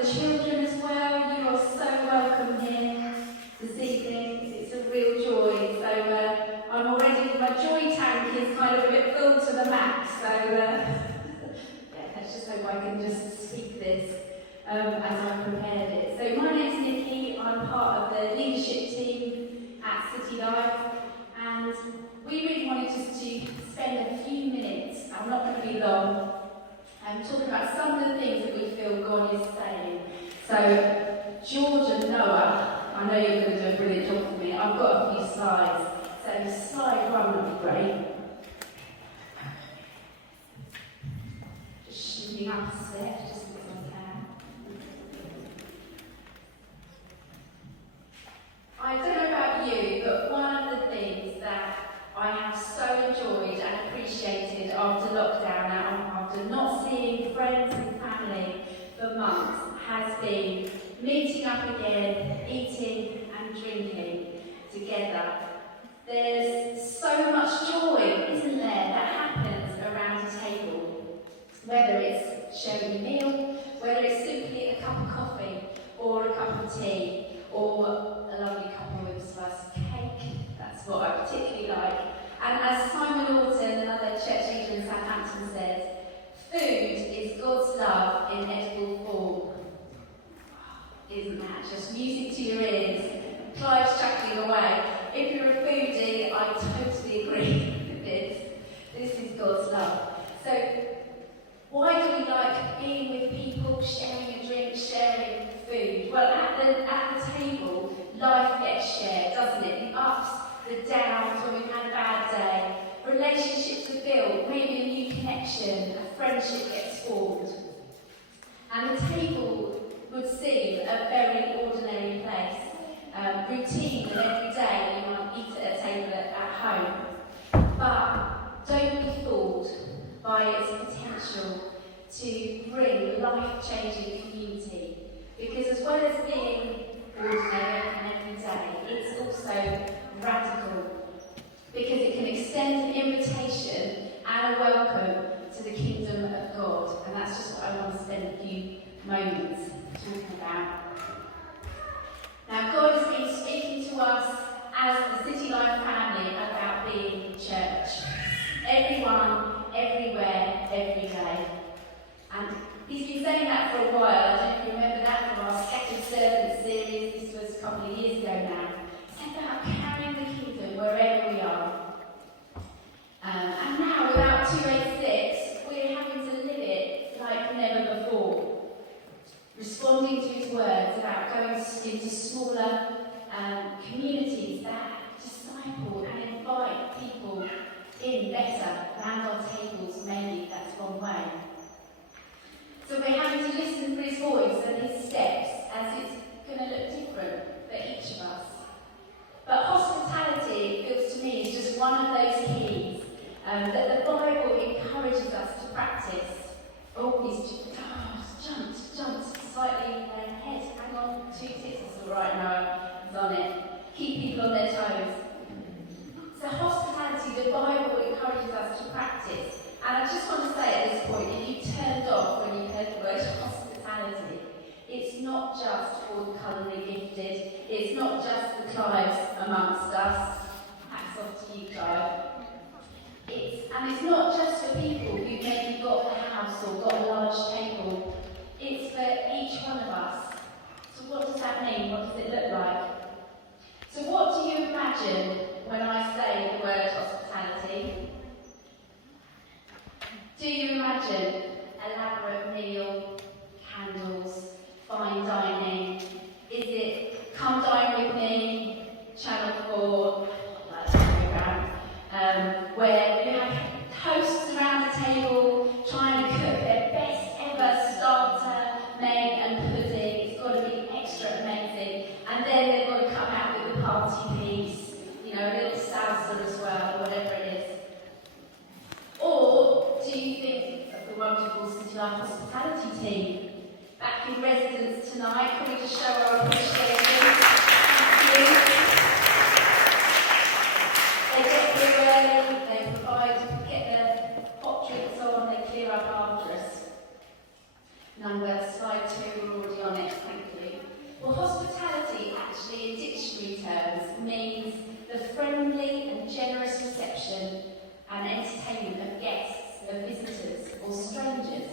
the children as well. You are so welcome here this evening. It's a real joy. So I'm already, my joy tank is kind of a bit full to the max. So yeah, let's just hope I can just speak this as I prepared it. So my name's Nicky. I'm part of the leadership team at City Life, and we really wanted just to spend a few minutes, I'm not going to be long, talking about some of the things that we feel God is saying. So George and Noah, I know you're going to do a brilliant job for me. I've got a few slides. So slide one would be great. Just shooting up a step, just as I can. I don't know about you, but one of the things that I have so enjoyed and appreciated after lockdown, after not seeing friends and family for months, has been meeting up again, eating and drinking together. There's so much joy, isn't there, that happens around a table. Whether it's sharing a meal, whether it's simply a cup of coffee or a cup of tea, or a lovely couple with a slice of cake. That's what I particularly like. And as Simon Lawton, another church leader in Southampton, said, food is God's love in edible form. Isn't that just music to your ears? Clive's chuckling away. If you're a foodie, I totally agree with this. This is God's love. So, why do we like being with people, sharing a drink, sharing food? Well, at the table, life gets shared, doesn't it? The ups, the downs, when we've had a bad day. Relationships are built, maybe a new connection, a friendship gets formed. And the table would seem a very ordinary place. Routine that every day you might eat at a table at home. But don't be fooled by its potential to bring life-changing community. Because as well as being ordinary and every day, it's also radical. Because it can extend an invitation and a welcome to the kingdom of God. And that's just what I want to spend a few moments talking about. Now, God has been speaking to us as the City Life family about being church. Everyone, everywhere, every day. And He's been saying that for a while. I don't know if you remember that from our Scattered Servants series. This was a couple of years ago now. It's about carrying the kingdom wherever we are. And now, without 286, we're having to live it like never before. Responding to His words about going into smaller communities that disciple and invite people in better around our tables. Maybe that's one way. So we're having to listen for His voice and His steps, as it's going to look different for each of us. But hospitality, it feels to me, is just one of those keys that the Bible encourages us to practice. Oh, he's jumped slightly ahead. Hang on, 2 ticks is all right now. He's on it. Keep people on their toes. So hospitality, the Bible encourages us to practice. And I just want to say at this point, if you turned off when you heard the word hospitality, it's not just for the culinary gifted. It's not just the Clives amongst us. Hats off to you, Clive. And it's not just for people who maybe got a house or got a large table. It's for each one of us. So what does that mean? What does it look like? So what do you imagine when I say the word hospitality? Do you imagine elaborate meal, candles, fine dining? Is it come dine with me, Channel 4, like that program, where you have hosts around the table trying to cook their best ever starter, main and pudding. It's got to be extra amazing. And then they've got to come out with the party piece, a little salsa as well, whatever it is. Or do you think of the wonderful City Life hospitality team? Back in residence tonight, can we just show our appreciation? Thank you. They get here early, they provide, get their hot drinks on, they clear up after us. Number slide 2, we're already on dictionary terms, means the friendly and generous reception and entertainment of guests, of visitors, or strangers.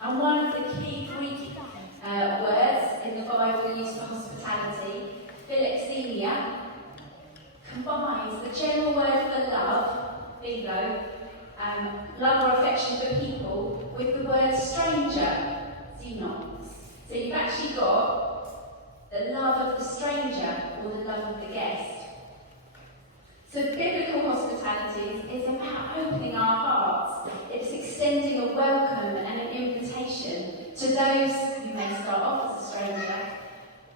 And one of the key Greek words in the Bible used for hospitality, philoxenia, combines the general word for love, philo, love or affection for people, with the word stranger, xenon. So you've actually got the love of the stranger or the love of the guest. So biblical hospitality is about opening our hearts. It's extending a welcome and an invitation to those who may start off as a stranger,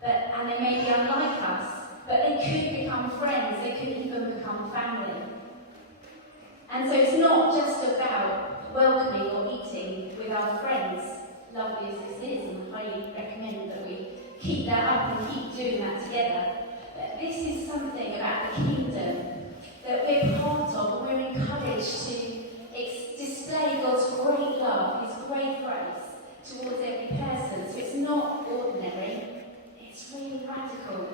and they may be unlike us, but they could become friends, they could even become family. And so it's not just about welcoming or eating with our friends, lovely as this is, and I highly recommend that we keep that up and keep doing that together. But this is something about the kingdom that we're part of. We're encouraged to display God's great love, His great grace towards every person. So it's not ordinary, it's really radical.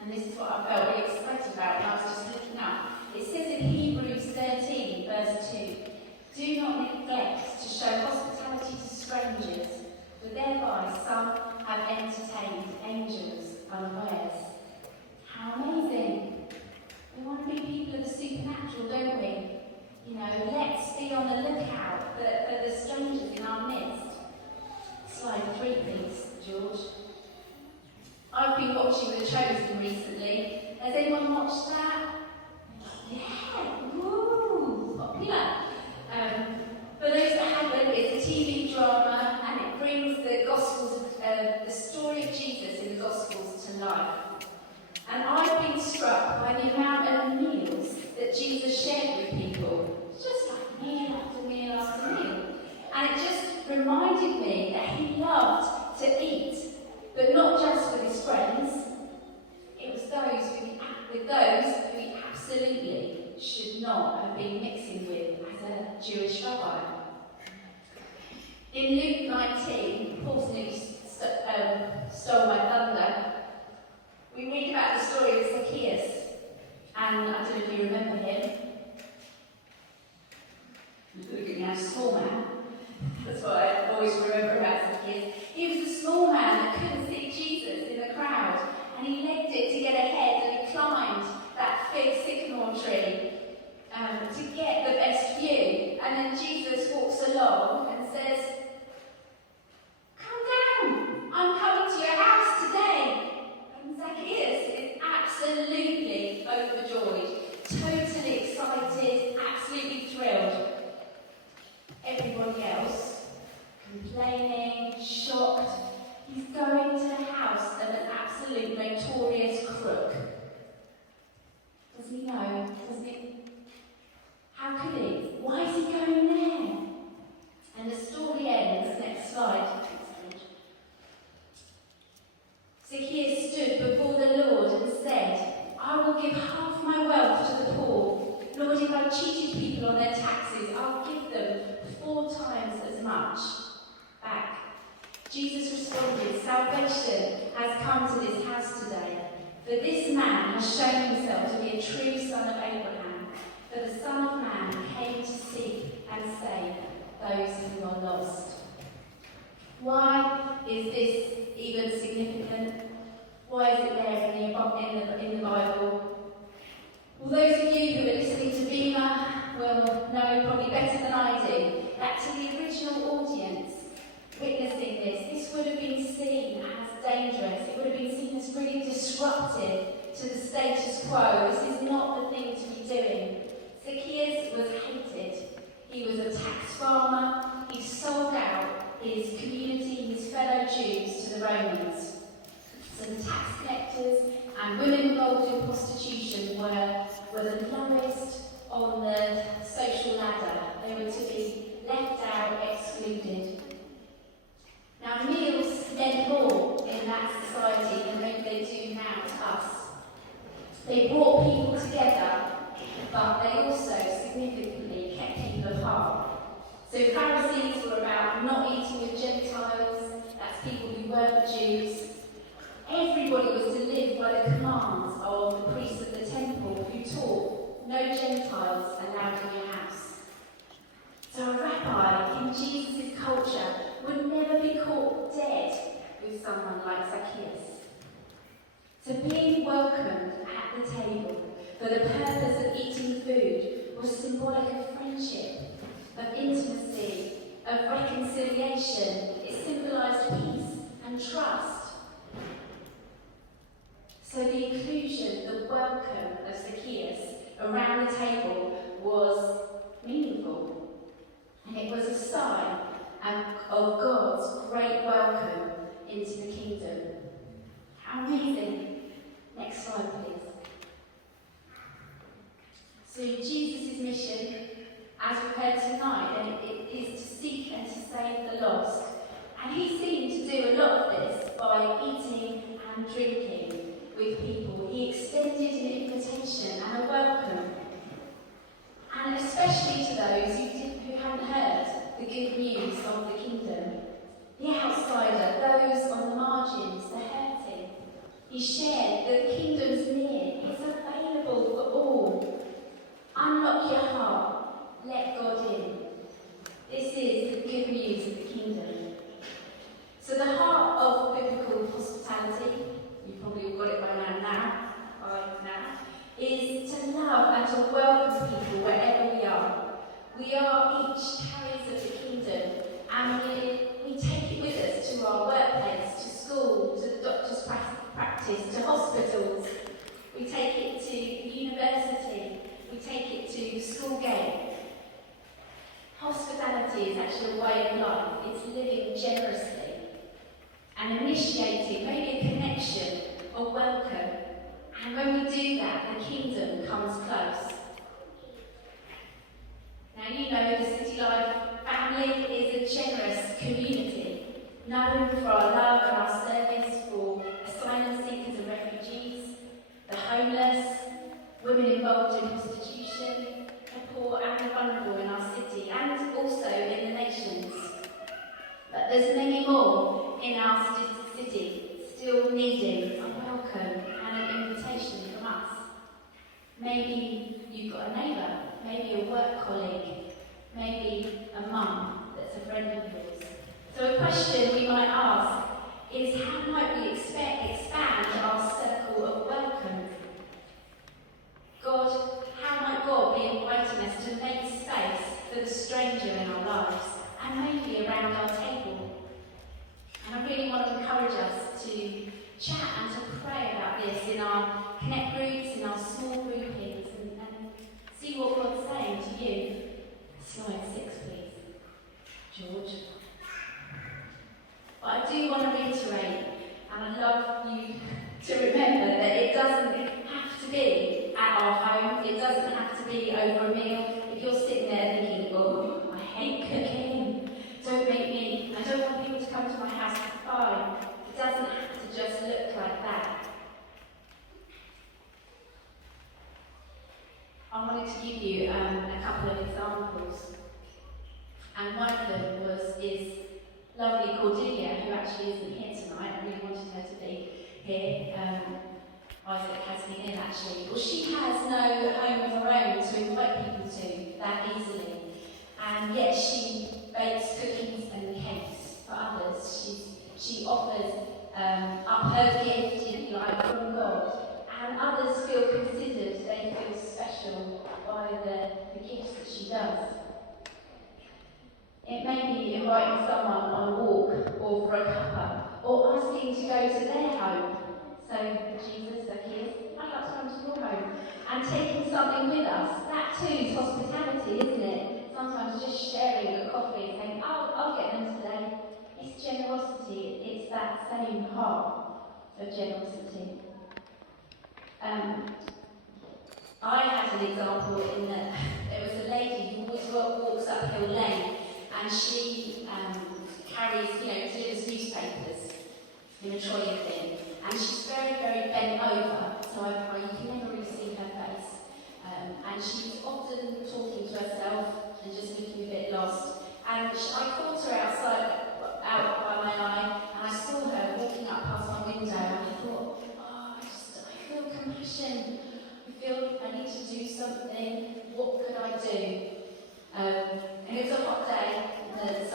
And this is what I felt really excited about when I was just looking up. It says in Hebrews 13, verse 2, "Do not neglect to show hospitality to strangers, for thereby some have entertained angels unawares." How amazing! We want to be people of the supernatural, don't we? You know, let's be on the lookout for the strangers in our midst. Slide 3, please, George. I've been watching The Chosen recently. Has anyone watched that? Yeah, woo, popular. For those that haven't, it's a TV drama and it brings the Gospels, the story of Jesus in the Gospels to life. And I've been struck by the amount of meals that Jesus shared with people. It's just like meal after meal after meal. And it just reminded me that he loved to eat, but not just with his friends. It was with those who he absolutely should not have been mixing with as a Jewish rabbi. In Luke 19, Paul's news stole my thunder. We read about the story of Zacchaeus, and I don't know if you remember him. Look at me, a small man. That's what I always remember about Zacchaeus. He was a small man that couldn't see Jesus in the crowd, and he legged it to get ahead, and he climbed that fig sycamore tree to get the best view. And then Jesus walks along and says, "Come down, I'm coming to your house today." And Zacchaeus is absolutely overjoyed, totally excited, absolutely thrilled. Everybody else, complaining, shocked, he's going to the house of an absolute notorious crook. Does he know? Doesn't he? How could he? Why is he going there? And the story ends, next slide. Zacchaeus stood before the Lord and said, "I will give half my wealth to the poor. Lord, if I've cheated people on their taxes, I'll give them 4 times as much back." Jesus responded, "Salvation has come to this house today, for this man has shown himself to be a true son of Abraham. For the Son of Man came to seek and save those who are lost." Why is this even significant? Why is it there in the Bible? Well, those of you who are listening to Beamer will know probably better than I do that to the original audience witnessing this would have been seen as dangerous. It would have been seen as really disruptive to the status quo. This is not the thing to be doing. Zacchaeus was hated. He was a tax farmer. He sold out his community, his fellow Jews, to the Romans. So the tax collectors and women involved in prostitution were the lowest on the social ladder. They were to be left out, excluded. Now, meals meant more in that society than they do now to us. They brought people together, but they also significantly kept people apart. So Pharisees were about not eating with Gentiles, that's people who weren't Jews. Everybody was to live by the command in Jesus' culture would never be caught dead with someone like Zacchaeus. So being welcomed at the table for the purpose of eating food was symbolic of friendship, of intimacy, of reconciliation. It symbolised peace and trust. So the inclusion, the welcome of Zacchaeus around the table was meaningful. And it was a sign of God's great welcome into the kingdom. How amazing. Next slide, please. So Jesus' mission, as we've heard tonight, it is to seek and to save the lost. And he seemed to do a lot of this by eating and drinking with people. He extended an invitation and a welcome. And especially to those who hadn't heard the good news of the kingdom. The outsider, those on the margins, the hurting. He shared that the kingdom's near. It's available for all. Unlock your heart. Let God in. This is the good news of the kingdom. So the heart of biblical hospitality, you've probably all got it by now, is to love and to welcome people wherever we are. We are each carriers of the kingdom, and we take it with us to our workplace, to school, to the doctor's practice, to hospitals. We take it to university. We take it to the school gate. Hospitality is actually a way of life. It's living generously and initiating maybe a connection, a welcome. And when we do that, the kingdom comes close. Now you know the City Life family is a generous community, known for our love and our service for asylum seekers and refugees, the homeless, women involved in prostitution, the poor and the vulnerable in our city, and also in the nations. But there's many more in our city still needing a welcome and an invitation from us. Maybe you've got a neighbour, maybe a work colleague, maybe a mum that's a friend of yours. So a question we might ask is, how might we expand our circle of welcome? How might God be inviting us to make space for the stranger in our lives, and maybe around our table? And I really want to encourage us to chat and to pray about this in our connect groups, in our small groupings, and see what God's saying to you. Slide 6, please, George. But I do want to reiterate, and I'd love you to remember that it doesn't have to be at our home, it doesn't have to be over a meal. If you're sitting there thinking, oh, I hate cooking, I don't want people to come to my house, fine. It doesn't have to just look like that. I wanted to give you a couple of examples. And one of them is lovely Cordelia, who actually isn't here tonight. I really wanted her to be here. Isaac has been in actually. Well, she has no home of her own to invite people to that easily. And yet she bakes cookies and cakes for others. She offers up her gift, if you like, from God. And others feel considered, they feel special by the gifts that she does. It may be inviting someone on a walk or for a cuppa, or asking to go to their home. So, Jesus, Zacchaeus, I'd like to come to your home. And taking something with us. That too is hospitality, isn't it? Sometimes just sharing a coffee and saying, I'll get them today. It's generosity. It's that same heart of generosity. I had an example in that there was a lady who always walks up Hill Lane, and she carries, delivers newspapers in a trolley thing. And she's very, very bent over, so you can never really see her face. And she's often talking to herself and just looking a bit lost. And I caught her out by my eye, and I saw her walking up past my window, and I thought, I feel compassion. I feel I need to do something. What could I do? And it was a hot day, the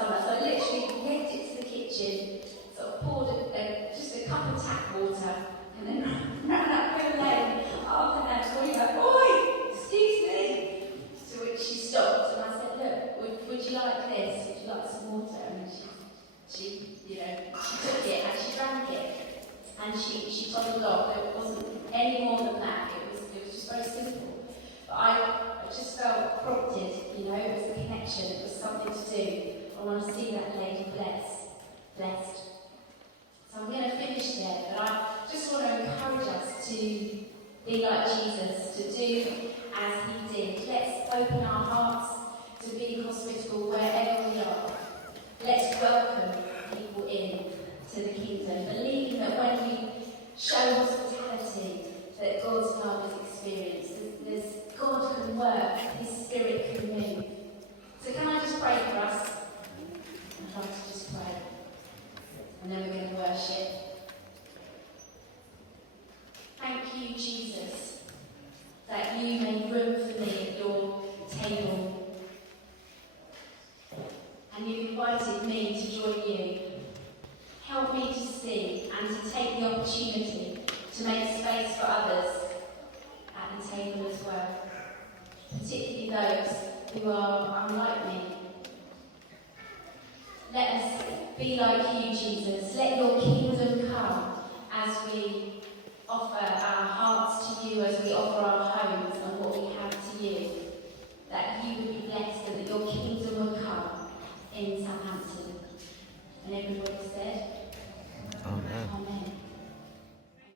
Lady blessed. So I'm going to finish there, but I just want to encourage us to be like Jesus, to do as he did. Let's open our hearts to be hospitable wherever we are. Let's welcome people in to the kingdom, believing that when we show hospitality, that God's love is experienced. God can work, his spirit can move. So can I just pray for us? I'd like to just pray. And then we're going to worship. Thank you, Jesus, that you made room for me at your table. And you've invited me to join you. Help me to see and to take the opportunity to make space for others at the table as well, particularly those who are unlike me. Let us be like you, Jesus. Let your kingdom come as we offer our hearts to you, as we offer our homes and what we have to you. That you would be blessed and that your kingdom would come in Southampton. And everybody said,